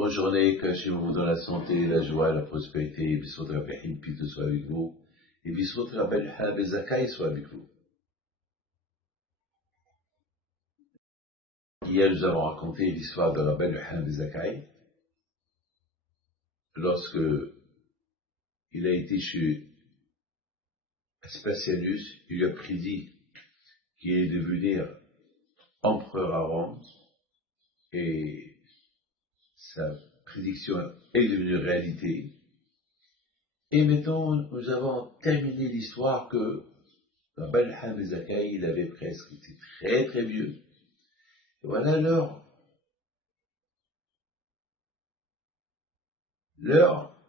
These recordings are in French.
Bonne journée, que Hachem vous donne la santé, la joie, la prospérité, et Bissout Rabbi Pito soit avec vous, et Bissout Rabbi Habezakai soit avec vous. Hier, nous avons raconté l'histoire de Rabbi Habezakai, lorsque il a été chez Aspasianus, il lui a prédit qu'il allait devenir empereur à Rome, et sa prédiction est devenue réalité. Et maintenant, nous avons terminé l'histoire que Rabbi Habezakai, il avait presque été très très vieux. Et voilà l'heure,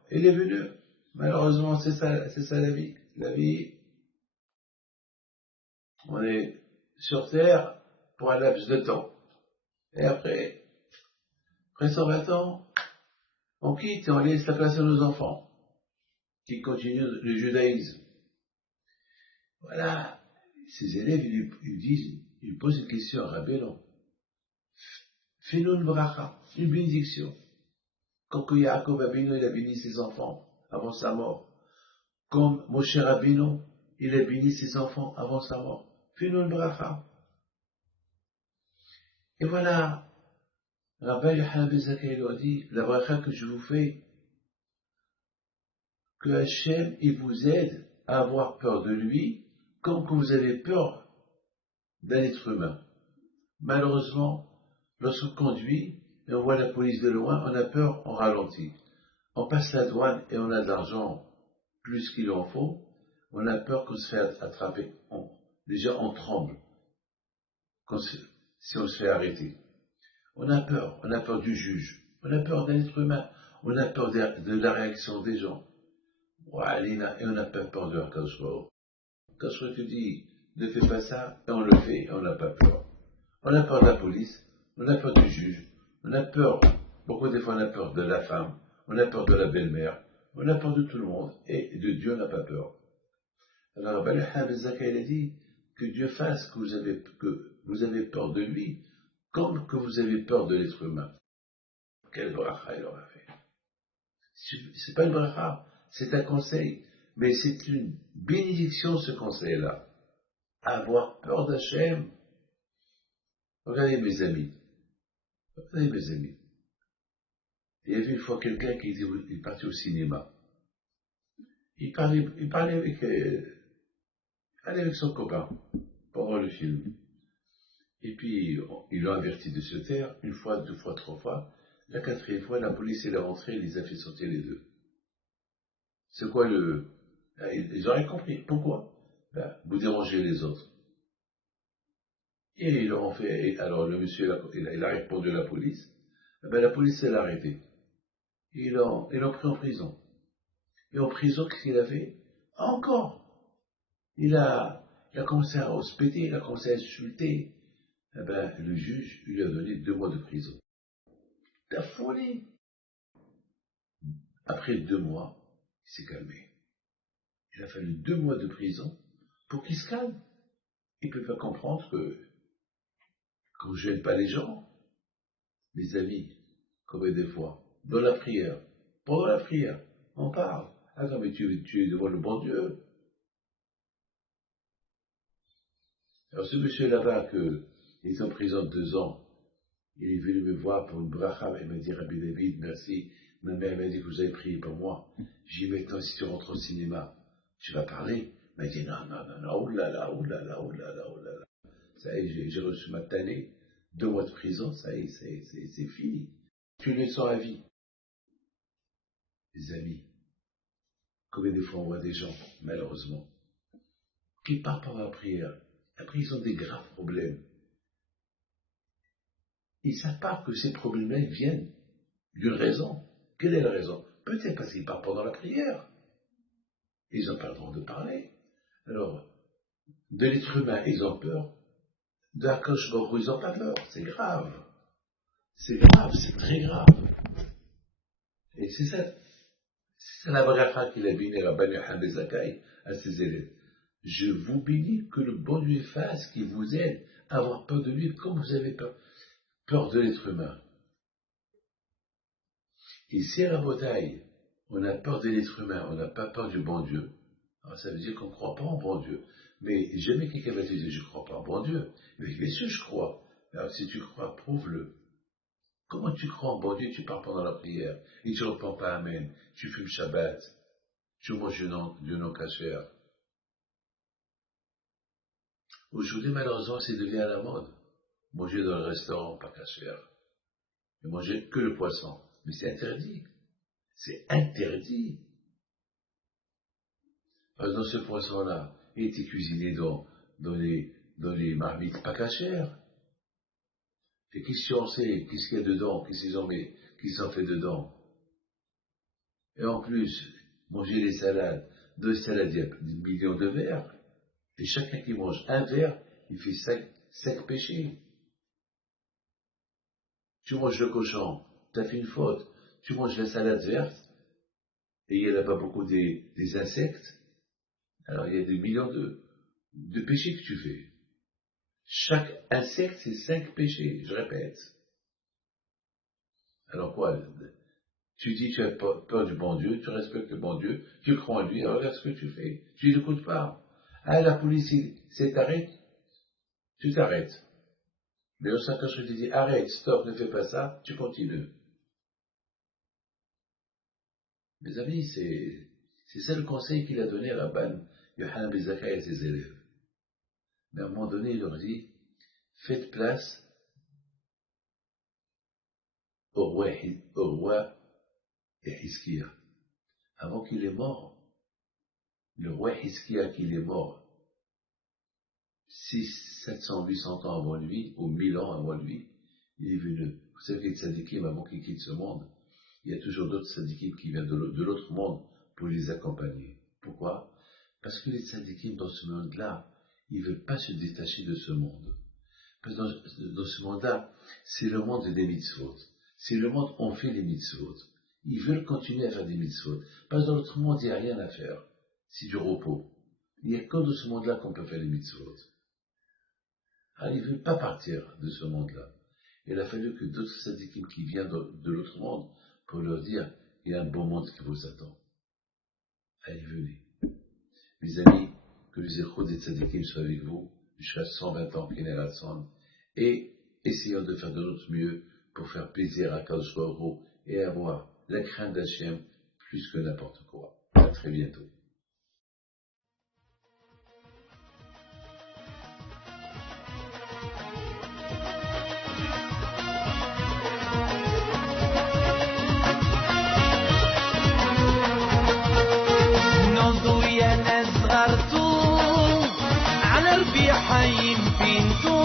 elle est venue. Malheureusement, c'est ça la vie. La vie, on est sur Terre pour un laps de temps. Et après 120 ans, on quitte et on laisse la place à nos enfants, qui continuent le judaïsme. Voilà, ses élèves, ils lui posent une question à Rabbeinu. Fais-nous une bracha, une bénédiction. Comme que Yaakov Abinu, il a béni ses enfants avant sa mort. Comme Moshe Rabbeinu, il a béni ses enfants avant sa mort. Fais-nous une bracha. Et voilà, Rabbi Habezakai lui a dit, la bracha que je vous fais, que Hachem, il vous aide à avoir peur de lui, comme que vous avez peur d'un être humain. Malheureusement, lorsqu'on conduit et on voit la police de loin, on a peur, on ralentit. On passe la douane et on a de l'argent plus qu'il en faut, on a peur qu'on se fait attraper. Déjà, on tremble si on se fait arrêter. On a peur du juge, on a peur d'un être humain, on a peur de la réaction des gens. Et on n'a pas peur de Akadosh Baruch Hu. Quand je te dis, ne fais pas ça, et on le fait, et on n'a pas peur. On a peur de la police, on a peur du juge, on a peur, beaucoup des fois on a peur de la femme, on a peur de la belle-mère, on a peur de tout le monde, et de Dieu on n'a pas peur. Alors Rabbi Habezakai a dit que Dieu fasse que vous avez peur de lui, comme que vous avez peur de l'être humain. Quel bracha il aura fait. C'est pas une bracha, c'est un conseil, mais c'est une bénédiction ce conseil-là. Avoir peur d'Hachem. Regardez mes amis. Il y avait une fois quelqu'un qui est parti au cinéma. Il parlait avec son copain pendant le film. Et puis, ils l'ont averti de se taire, une fois, deux fois, trois fois. La quatrième fois, la police est rentrée et les a fait sortir les deux. C'est quoi Ils auraient compris. Pourquoi vous dérangez les autres. Et ils leur ont fait. Alors, le monsieur, il a répondu à la police. La police l'a arrêté. Ils l'ont pris en prison. Et en prison, qu'est-ce qu'il a fait? Encore. Il a commencé à respecter, il a commencé à insulter. Le juge, il lui a donné 2 mois de prison. La folie. Après 2 mois, il s'est calmé. Il a fallu 2 mois de prison pour qu'il se calme. Il ne peut pas comprendre qu'on ne gêne pas les gens. Les amis, comme des fois, dans la prière, pendant la prière, on parle. Attends, mais tu es devant le bon Dieu. Alors ce monsieur là-bas, il est en prison 2 ans, il est venu me voir pour une bracha, il m'a dit, Rabbi David, merci, ma mère m'a dit que vous avez prié pour moi. J'ai dit, maintenant, si tu rentres au cinéma, tu vas parler. Il m'a dit, non, oulala. Ça y est, j'ai reçu ma tannée, 2 mois de prison, ça y est, c'est fini. Tu le sens à vie. Les amis, combien de fois on voit des gens, malheureusement, qui partent pendant la prière. Après, ils ont des graves problèmes. Ils ne savent pas que ces problèmes-là viennent d'une raison. Quelle est la raison? Peut-être parce qu'ils partent pendant la prière. Ils n'ont pas le droit de parler. Alors, de l'être humain, ils ont peur. De la coche Baruch Hu, ils n'ont pas peur. C'est grave. C'est grave, c'est très grave. Et c'est ça la bracha qu'il a béni Rabbi Habezakai à ses élèves. Je vous bénis que le bon Dieu fasse, qu'il vous aide à avoir peur de lui comme vous avez peur de l'être humain. Ici à la bataille, on a peur de l'être humain, on n'a pas peur du bon Dieu. Alors ça veut dire qu'on ne croit pas en bon Dieu. Mais jamais quelqu'un va te dire je ne crois pas en bon Dieu. Mais bien sûr je crois. Alors si tu crois, prouve-le. Comment tu crois en bon Dieu, tu pars pendant la prière, et tu ne réponds pas Amen, tu fumes Shabbat, tu manges du non-cachère. Aujourd'hui, malheureusement, c'est devenu à la mode. Manger dans le restaurant, pas cachère. Et manger que le poisson. Mais c'est interdit. C'est interdit. Parce que dans ce poisson-là, il était cuisiné dans les marmites pas cachères. Et qu'est-ce qu'on sait, qu'est-ce qu'il y a dedans, qu'est-ce qu'ils ont fait dedans. Et en plus, manger les salades, 2 salades, il y a des millions de verres. Et chacun qui mange un verre, il fait 5 péchés. Tu manges le cochon, tu as fait une faute. Tu manges la salade verte, et il n'y a pas beaucoup des insectes. Alors il y a des millions de péchés que tu fais. Chaque insecte, c'est 5 péchés, je répète. Alors quoi? Tu dis tu as peur du bon Dieu, tu respectes le bon Dieu, tu crois en lui, alors regarde ce que tu fais. Tu ne l'écoutes pas. Ah, la police, c'est t'arrête, tu t'arrêtes. Mais au sein, quand je te dis arrête, stop, ne fais pas ça, tu continues. Mes amis, c'est ça le conseil qu'il a donné à Rabban Yohanan ben Zakkai et ses élèves. Mais à un moment donné, il leur dit, faites place au roi Hiskia. Avant qu'il est mort, le roi Hiskia qu'il est mort, 700, 800 ans avant lui, ou 1000 ans avant lui, il est venu. Vous savez que les tzadikim, avant qu'ils quittent ce monde, il y a toujours d'autres tzadikim qui viennent de l'autre monde pour les accompagner. Pourquoi? Parce que les tzadikim dans ce monde-là, ils ne veulent pas se détacher de ce monde. Parce que dans ce monde-là, c'est le monde des mitzvot. C'est le monde où on fait les mitzvot. Ils veulent continuer à faire des mitzvot. Parce que dans l'autre monde, il n'y a rien à faire. C'est du repos. Il n'y a que dans ce monde-là qu'on peut faire les mitzvot. Alors ils ne veulent pas partir de ce monde-là. Il a fallu que d'autres tzadikim qui viennent de l'autre monde pour leur dire, il y a un bon monde qui vous attend. Allez, venez. Mes amis, que les échos des tzadikim soient avec vous jusqu'à 120 ans, et essayons de faire de notre mieux pour faire plaisir à Kadosh Baruch Hu et avoir la crainte d'Hachem plus que n'importe quoi. À très bientôt. حي بينتو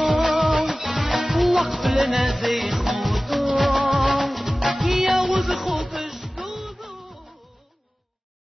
وقف لنا زي خوتو يا وز خوت